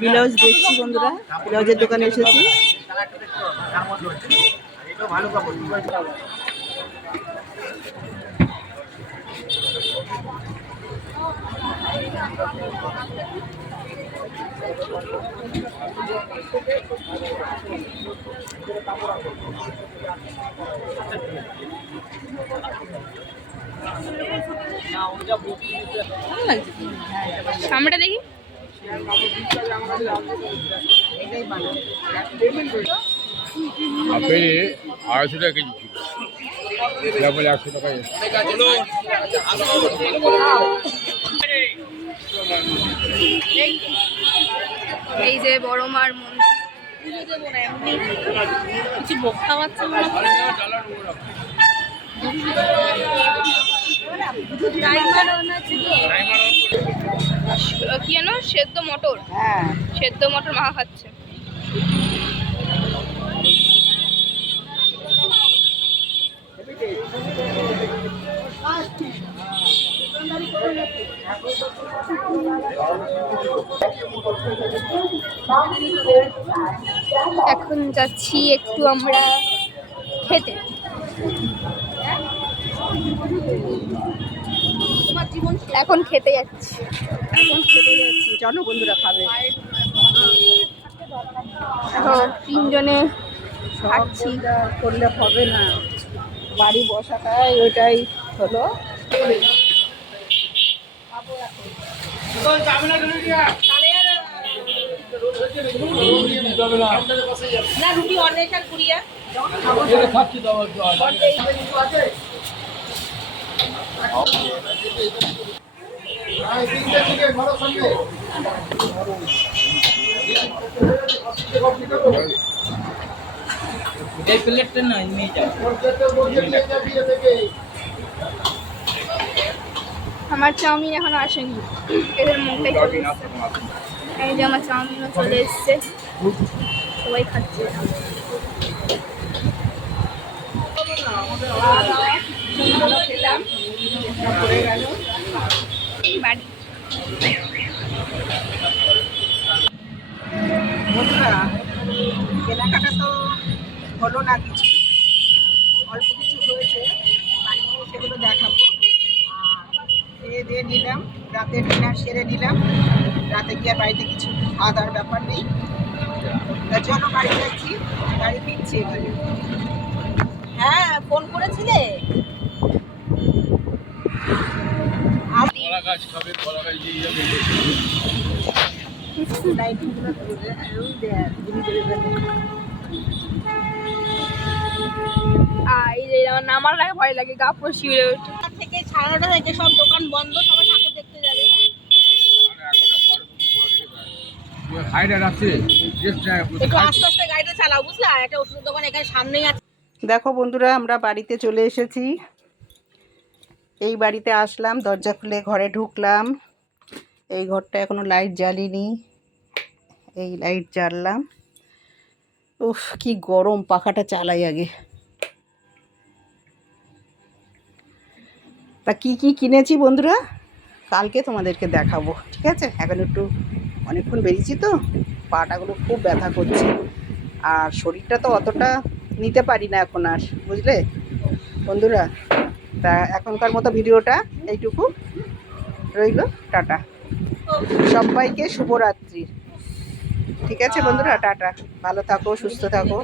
Blouse দেখছি বন্ধুরা, ব্লাউজের দোকানে এসেছি। সামনেটা দেখি। আপেল 250 টাকা কেজি ছিল, বলে 100 টাকা। এই যে বড় মার মন্দির, কিছু বক্তা পাচ্ছে কি জানো, সেদ্ধ মটর। হ্যাঁ, সেদ্ধ মটর মা খাচ্ছে। এখন যাচ্ছি একটু আমরা খেতে। এখন খেতে যাচ্ছি। চলো বন্ধুরা খাবে। এখন তিনজনে খাচ্ছি। করলে হবে না, বাড়ি বসাটাই ওইটাই হলো। না রুটি অনেক আর কুড়িয়া আমার চাউমিন এখনো আসেনি, এদের মুখটাই চলে এসছে। এই যে আমার চাউমিনও চলে এসছে, সবাই খাচ্ছে। খেলাম বাড়ি। বন্ধুরা কেনাকাটা তো হলো না, কিছু অল্প কিছু হয়েছে, বাড়ি গিয়ে সেগুলো দেখাবো। খেয়ে দিয়ে নিলাম, রাতের ডিনার সেরে নিলাম। রাতে গিয়ে বাড়িতে কিছু খাওয়া দাওয়ার ব্যাপার নেই, তার জন্য বাড়ি যাচ্ছি, বাড়ি ফিরছি এবারে। হ্যাঁ ফোন করেছিলে কলা গাছ খাবে, কলা গাছ দিয়ে যাবে। এই যে আমার নামার লাগে ভয় লাগে, গা পুরো শিউরে ওঠে। থেকে 9:30 থেকে সব দোকান বন্ধ, সবাই ঠাকুর দেখতে যাবে। একটু আস্তে আস্তে গাড়িটা চালাও বুঝলা, একটা ওষুধের দোকান এখানে সামনেই আছে। দেখো বন্ধুরা, আমরা বাড়িতে চলে এসেছি। এই বাড়িতে আসলাম, দরজা খুলে ঘরে ঢুকলাম। এই ঘরটা এখনো লাইট জ্বালিনি, এই লাইট জ্বাললাম। উফ কি গরম, পাখাটা চালাই আগে। তা কি কি কিনেছি বন্ধুরা কালকে তোমাদেরকে দেখাবো, ঠিক আছে? এখন একটু অনেকক্ষণ বেরিয়েছি তো, পাটাগুলো খুব ব্যথা করছে, আর শরীরটা তো অতটা নিতে পারি না এখন আর, বুঝলে বন্ধুরা। তা এখনকার মতো ভিডিওটা এইটুকু রইল, টাটা। সবাইকে শুভরাত্রি, ঠিক আছে বন্ধুরা, টাটা। ভালো থাকো, সুস্থ থাকো।